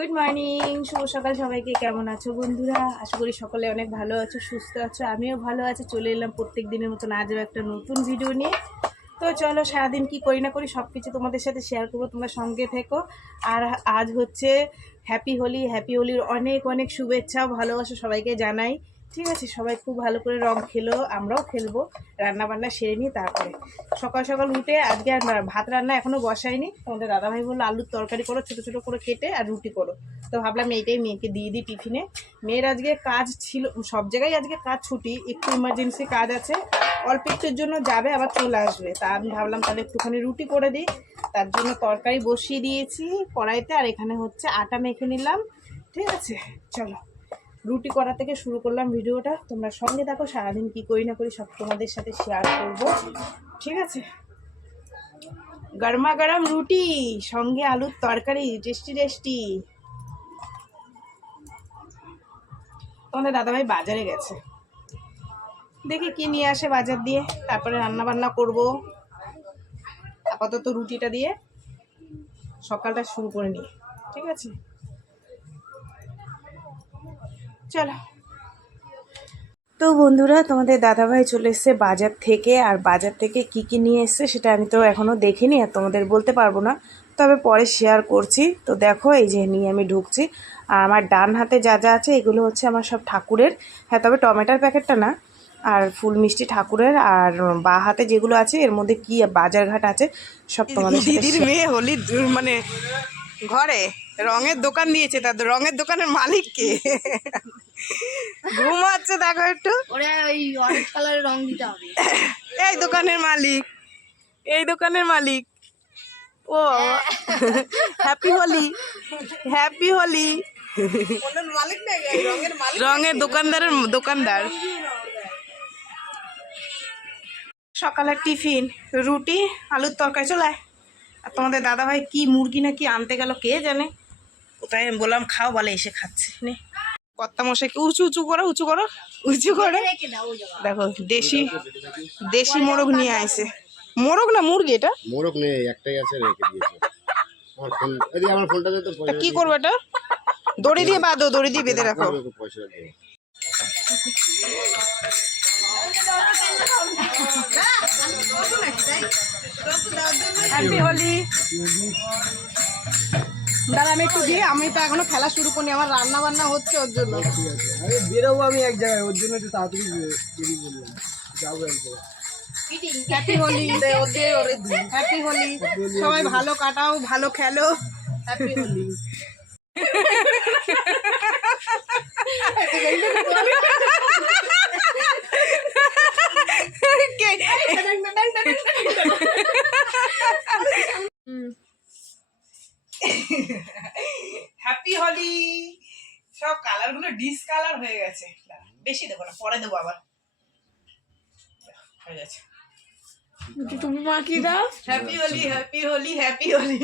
Good morning, শুভ সকাল সবাইকে। কেমন আছো বন্ধুরা? আশা করি সকলে অনেক ভালো আছো, সুস্থ আছো। আমিও ভালো আছি। চলে এলাম প্রত্যেক দিনের মতন আজও একটা নতুন ভিডিও নিয়ে। তো চলো, সারাদিন কি করি না করি সব কিছু তোমাদের সাথে শেয়ার করবো, তোমরা সঙ্গে থেকো। আর আজ হচ্ছে হ্যাপি হোলি। হ্যাপি হোলির অনেক অনেক শুভেচ্ছা, ভালোবাসা সবাইকে জানাই। ঠিক আছে, সবাই খুব ভালো করে রং খেলো, আমরাও খেলবো। রান্নাবান্না সেরে নিই, তারপরে সকাল সকাল উঠে আজকে আর ভাত রান্না এখনও বসাইনি। তোমাদের দাদাভাই বললো আলুর তরকারি করো, ছোটো ছোটো করে কেটে, আর রুটি করো। তো ভাবলাম এইটাই মেয়েকে দিয়ে দিই টিফিনে। মেয়ের আজকে কাজ ছিল, সব জায়গায় আজকে কাজ ছুটি, একটু ইমার্জেন্সি কাজ আছে, অল্প একটুর জন্য যাবে, আবার চলে আসবে। তা আমি ভাবলাম তাহলে একটুখানি রুটি করে দিই। তার জন্য তরকারি বসিয়ে দিয়েছি কড়াইতে, আর এখানে হচ্ছে আটা মেখে নিলাম। ঠিক আছে, চলো রুটি করা থেকে শুরু করলাম ভিডিওটা। তোমরা সঙ্গে থাকো, সারাদিন কি করি না করি সব তোমাদের সাথে শেয়ার করব। ঠিক আছে, গরমা গরম রুটি সঙ্গে আলুর তরকারি, টেস্টি টেস্টি। তোমাদের দাদাভাই বাজারে গেছে, দেখি কি নিয়ে আসে বাজার দিয়ে, তারপরে রান্না বান্না করব। আপাতত রুটিটা দিয়ে সকালটা শুরু করে নিই। ঠিক আছে, চলো। তো বন্ধুরা, তোমাদের দাদাভাই চলে এসছে বাজার থেকে। আর বাজার থেকে কি কি নিয়ে এসছে সেটা আমি তো এখনও দেখিনি, আর তোমাদের বলতে পারবো না, তবে পরে শেয়ার করছি। তো দেখো, এই যে নিয়ে আমি ঢুকছি। আর আমার ডান হাতে যা যা আছে এগুলো হচ্ছে আমার সব ঠাকুরের। হ্যাঁ, তবে টমেটোর প্যাকেটটা না, আর ফুল মিষ্টি ঠাকুরের। আর বা হাতে যেগুলো আছে এর মধ্যে কি বাজারঘাট আছে সব তোমাদের দিদির মেয়ে হোলি মানে ঘরে রঙের দোকান দিয়েছে, তাদের রঙের দোকানের মালিক কে? ঘুমাচ্ছে, দেখো একটু। ওই অরেঞ্জ কালারের রং দিতে হবে। এই দোকানের মালিক, এই দোকানের মালিক। ও হ্যাপি হোলি, হ্যাপি হোলি। রঙের দোকানদারের দোকানদার। সকালের টিফিন রুটি আলুর তরকারি। চলে। আর তোমাদের দাদাভাই কি মুরগি না কি আনতে গেল কে জানে, ওটাই আমি বললাম খাও, বলে এসে খাচ্ছে। নে কর্তা মশাইকে উঁচু উঁচু করো, উঁচু করো, উঁচু করে। দেখো দেশি দেশি মোরগ নিয়ে আসে। মোরগ না মুরগি? এটা মোরগ নেই, একটাই আছে, রেখে দিয়েছে। আমার ফোন, এই আমার ফোনটা দে তো। কি করবো এটা? দড়ি দিয়ে বাঁধো, দড়ি দিয়ে বেঁধে রাখো। পয়সা দে। হ্যাপি হোলি। দাদা আমি একটু দিয়ে, আমি তো এখনো খেলা শুরু করিনি, আমার রান্না বান্না হচ্ছে ওর জন্য। আরে বেরোবো আমি এক জায়গায়, ওর জন্য একটু তাড়াতাড়ি দেরি বললাম, যাবো এক জায়গায়। Happy Holi, happy Holi. সবাই ভালো কাটাও, ভালো খেলো। হ্যাপি হোলি। হ্যাপি হোলি। সব কালার গুলো ডিসকালার হয়ে গেছে। বেশি দেবো না, পরে দেবো আবার। হয়ে গেছে। তুমি মাখি দাও। Happy Holi, happy Holi, happy Holi.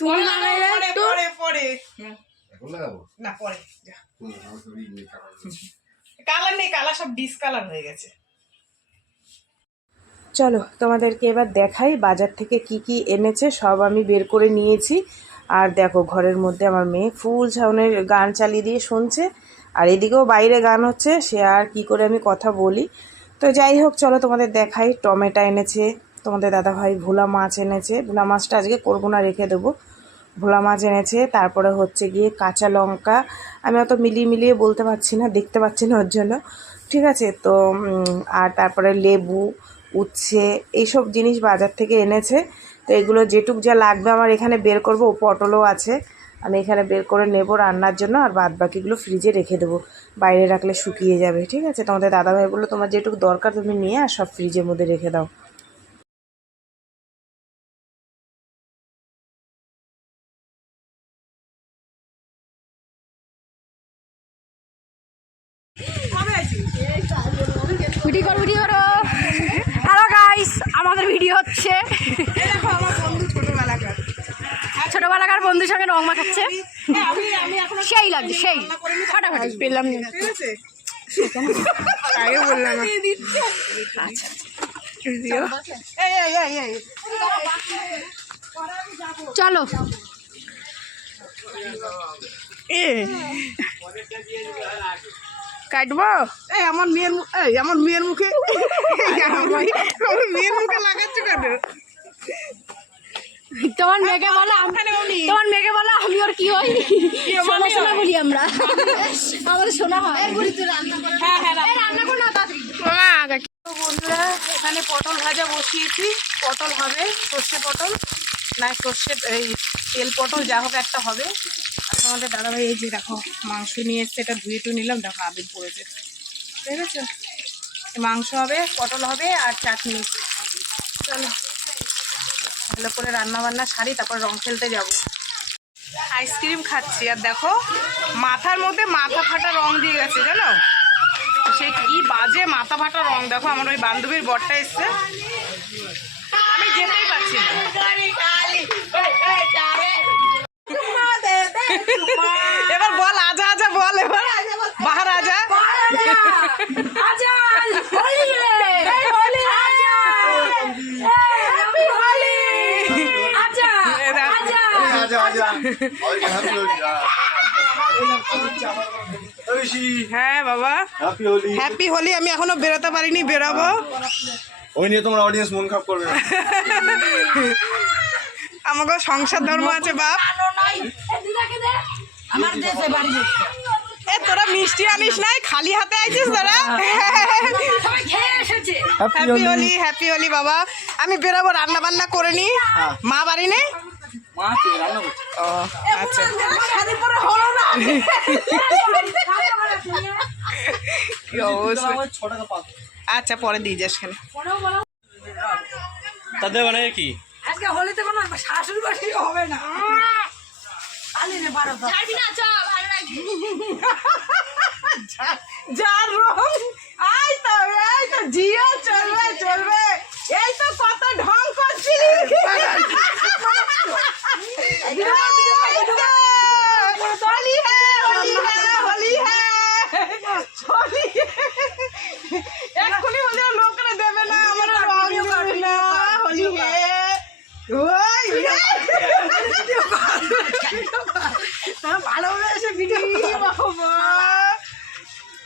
তুমি লাগাইলে একটু। পরে পরে এখন লাগাবো না, পরে যা। কালার নেই, কালার সব ডিসকালার হয়ে গেছে। চলো তোমাদেরকে এবার দেখাই বাজার থেকে কি কি এনেছে, সব আমি বের করে নিয়েছি। আর দেখো, ঘরের মধ্যে আমার মেয়ে ফুল সাউন্ডের গান চালিয়ে দিয়ে শুনছে, আর এদিকেও বাইরে গান হচ্ছে, সে আর কি করে আমি কথা বলি। তো যাই হোক, চলো তোমাদের দেখাই। টমেটো এনেছে তোমাদের দাদাভাই, ভোলা মাছ এনেছে। ভোলা মাছটা আজকে করবো না, রেখে দেবো। ভোলা মাছ এনেছে, তারপরে হচ্ছে গিয়ে কাঁচা লঙ্কা। আমি অত মিলিয়ে বলতে পারছি না, দেখতে পাচ্ছি না ওর জন্য। ঠিক আছে, তো আর তারপরে লেবু, উচ্ছে, এইসব জিনিস বাজার থেকে এনেছে। তো এগুলো যেটুক যা লাগবে আমার এখানে বের করবো। পটলও আছে, আমি এখানে বের করে নেব রান্নার জন্য। আর বাদ বাকিগুলো ফ্রিজে রেখে দেবো, বাইরে রাখলে শুকিয়ে যাবে। ঠিক আছে, তোমাদের দাদাভাই বললো তোমার যেটুকু দরকার তুমি নিয়ে আর সব ফ্রিজের মধ্যে রেখে দাও। ভিডিও করো। হ্যালো গাইস, আমাদের ভিডিও হচ্ছে। আমার বন্ধু ছোটবেলাকার বন্ধুর সঙ্গে রং মাখাচ্ছে, সেই লাগছে, সেই ফাটাফাটি পেলাম। আগে বললাম আচ্ছা, চলো। এ কাটবো? এই আমার মেয়ের মুখে লাগাচ্ছ কেন? তোমার মেয়েকে বলো আমি ওর কি হই? শোনা শোনা বলি আমরা, আমাদের শোনা হয়। হ্যাঁ হ্যাঁ রান্না করো না তাড়াতাড়ি। তো বন্ধুরা এখানে পটল ভাজা বসিয়েছি। পটল হবে, সর্ষে পটল না সর্ষে এই তেল পটল, যা হোক একটা হবে। আর তোমাদের দাদাভাই এই যে দেখো মাংস নিয়ে এসছে, এটা ধুয়ে টুয়ে নিলাম, দেখো আবির পড়েছে, ঠিক আছে। মাংস হবে, পটল হবে আর চাটনি। চলো ভালো করে রান্না বান্না সারি, তারপর রং খেলতে যাব। আইসক্রিম খাচ্ছি আর দেখো মাথার মধ্যে মাথা ফাটা রং দিয়ে গেছে, জানো? সে কি বাজে মাথা ফাটা রং। দেখো আমার ওই বান্ধবীর বরটা এসছে, আমি যেতেই পারছি না। এবার বল আজা আজা বল, এবার বাহার আজা। হ্যাঁ বাবা হ্যাপি হোলি। আমি এখনো বেরোতে পারিনি, বেরোবো। ওই নিয়ে তোমার অডিয়েন্স মন খারাপ করবে না। আমাকে সংসার ধর্ম আছে বাপ। এ তোরা মিষ্টি আনিস নাই, খালি হাতে আইছিস তোরা। হ্যাপি হোলি, হ্যাপি হোলি বাবা। আমি বেরোবো, রান্না বান্না করে নি। মা বাড়ি নেই? ও আচ্ছা। কি অবস্থা। আচ্ছা পরে দিয়ে যাস কেন? তাদের মানে কি আজকে হোলিতে কোনো শাশুড়ি বাড়ি হবে না। যার রং এই তো জিও চলবে চলবে। এই তো কত ঢং করছিলি। হোলি হ্যাঁ হোলি হ্যাঁ হোলি হ্যাঁ হোলি। এক্ষুনি হলে লোকেরা দেবে না, আমার রং দেবে না। হোলি হ্যাঁ ওই ভালোবেসে ভিডিও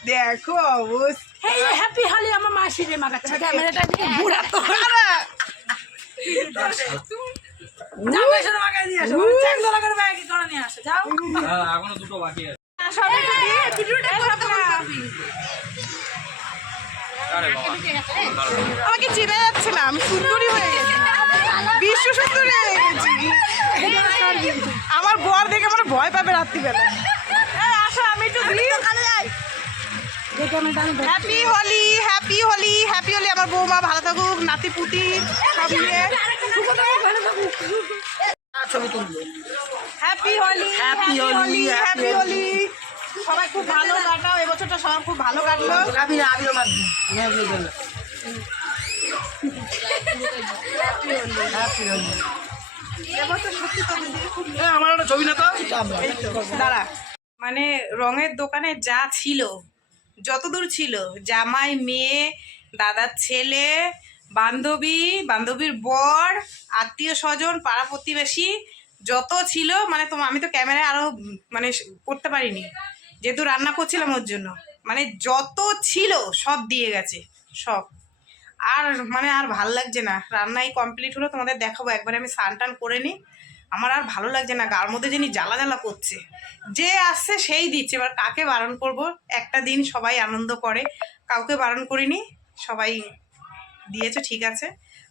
দেখো অবস্থা। হ্যাপি হোলি আমার মাসি রে মাগাচ্ছে ক্যামেরাটা দিয়ে বুড়া তো যাবে শোনো মাগাই দিয়ে আসো চেক দলা করে ব্যাগ করে নিয়ে আসো যাও। এখনো দুটো বাকি আছে। সব একটু দিয়ে ভিডিওটা আমাকে চেনা যাচ্ছে না, আমি সুন্দরী হয়ে গেছি, বিশ্ব সুন্দরী হয়ে গেছি। আমার বর দেখে আমার ভয় পাবে রাত্রিবেলা। আসো আমি একটু দিই। Happy Holi happy Holi happy Holi. আমার বৌমা ভালো থাকুক, নাতি পুতি সব নিয়ে। Happy Holi happy Holi happy Holi. সবাই খুব ভালো কাটাও, এবছরটা সবার খুব ভালো কাটলো। আমার একটা ছবি না তো দাঁড়া, মানে রঙের দোকানে যা ছিল, যতদূর ছিল, জামাই, মেয়ে, দাদার ছেলে, বান্ধবী, বান্ধবীর বর, আত্মীয় স্বজন, পাড়া প্রতিবেশী যত ছিল, মানে আমি তো ক্যামেরায় আরো মানে করতে পারিনি, যেহেতু রান্না করছিলাম ওর জন্য। মানে যত ছিল সব দিয়ে গেছে, সব। আর মানে আর ভাল লাগছে না, রান্নাই কমপ্লিট হলো, তোমাদের দেখাবো। একবারে আমি স্নান টান করে নিই, আমার আর ভালো লাগছে না, গার মধ্যে যিনি জ্বালা জ্বালা করছে। যে আসছে সেই দিচ্ছে, এবার কাকে বারণ করব? একটা দিন সবাই আনন্দ করে, কাউকে বারণ করিনি, সবাই দিয়েছে, ঠিক আছে,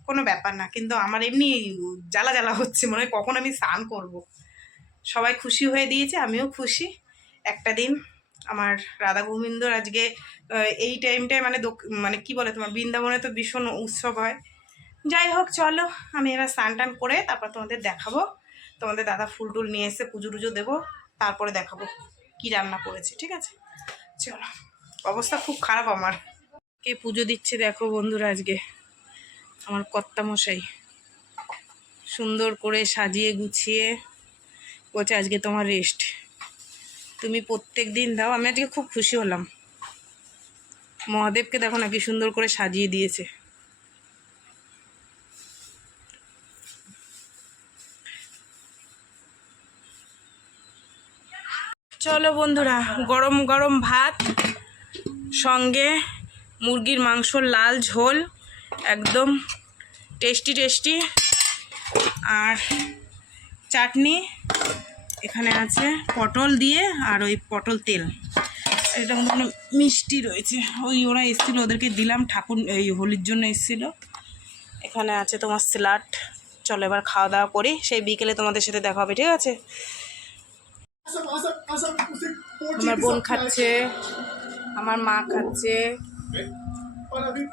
কোনো ব্যাপার না। কিন্তু আমার এমনি জ্বালা জ্বালা হচ্ছে, মনে হয় কখন আমি স্নান করব। সবাই খুশি হয়ে দিয়েছে, আমিও খুশি। একটা দিন আমার রাধা গোবিন্দর আজকে এই টাইমটায় মানে কি বলে তোমার, বৃন্দাবনে তো ভীষণ উৎসব হয়। যাই হোক চলো, আমি এবার স্নান টান করে তারপর তোমাদের দেখাবো। তোমাদের দাদা ফুল টুল নিয়ে এসে পুজো টুজো দেবো, তারপরে দেখাবো কি রান্না করেছি, ঠিক আছে? চলো, অবস্থা খুব খারাপ আমার। কে পুজো দিচ্ছে দেখো বন্ধুরা, আজকে আমার কর্তামশাই সুন্দর করে সাজিয়ে গুছিয়ে বলছে আজকে তোমার রেস্ট, তুমি প্রত্যেক দিন দাও। আমি আজকে খুব খুশি হলাম। মহাদেবকে দেখো না কি সুন্দর করে সাজিয়ে দিয়েছে। চলো বন্ধুরা, গরম গরম ভাত সঙ্গে মুরগির মাংসর লাল ঝোল, একদম টেস্টি টেস্টি, আর চাটনি এখানে আছে পটল দিয়ে, আর ওই পটল তেল, এটা মনে মিষ্টি রয়েছে, ওই ওরা এসেছিলো ওদেরকে দিলাম, ঠাকুর এই হোলির জন্য এসেছিলো। এখানে আছে তোমার স্যালাড। চলো এবার খাওয়া দাওয়া করি, সেই বিকেলে তোমাদের সাথে দেখা হবে, ঠিক আছে? আমার বোন খাচ্ছে, আমার মা খাচ্ছে,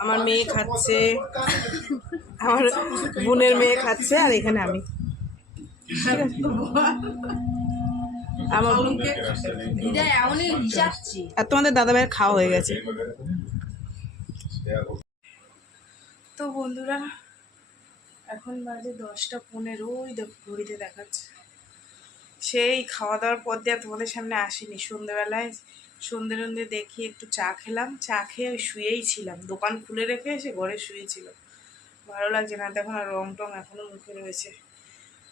আমার মেয়ে খাচ্ছে, আমার বোনের মেয়ে খাচ্ছে, আর এখানে আমি। আমার আর তোমাদের দাদা ভাইয়ের খাওয়া হয়ে গেছে। তো বন্ধুরা, এখন বাজে 10:15, ওই ঘড়িতে দেখাচ্ছে। সেই খাওয়া দাওয়ার পর দিয়ে তোমাদের সামনে আসিনি। সন্ধ্যেবেলায় সন্ধ্যে দেখি একটু চা খেলাম, চা খেয়ে ওই শুয়েই ছিলাম, দোকান খুলে রেখে এসে ঘরে শুয়েছিল, ভালো লাগছে না, দেখো না রং টং এখনও মুখে রয়েছে।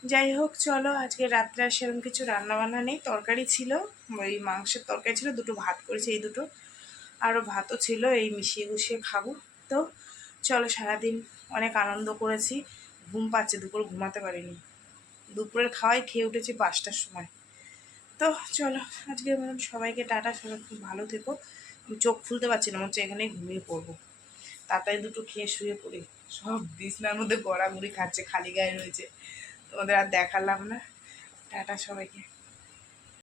যাই হোক, চলো আজকে রাত্রে আর সেরকম কিছু রান্নাবান্না নেই, তরকারি ছিল, ওই মাংসের তরকারি ছিল, দুটো ভাত করেছি, এই দুটো, আরও ভাতও ছিল, এই মিশিয়ে গুছিয়ে খাবো। তো চলো, সারাদিন অনেক আনন্দ করেছি, ঘুম পাচ্ছে, দুপুর ঘুমাতে পারিনি, দুপুরের খাওয়াই খেয়ে উঠেছি 5টার সময়। তো চলো আজকে সবাইকে টাটা, সবাই খুব ভালো থেকো। আমি চোখ খুলতে পারছি না, মনে হচ্ছে এখানেই ঘুমিয়ে পড়বো, তাড়াতাড়ি দুটো খেয়ে শুয়ে পড়ি। সব বিছনার মধ্যে গড়াগড়ি খাচ্ছে, খালি গায়ে রয়েছে, তোমাদের আর দেখালাম না। টাটা সবাইকে।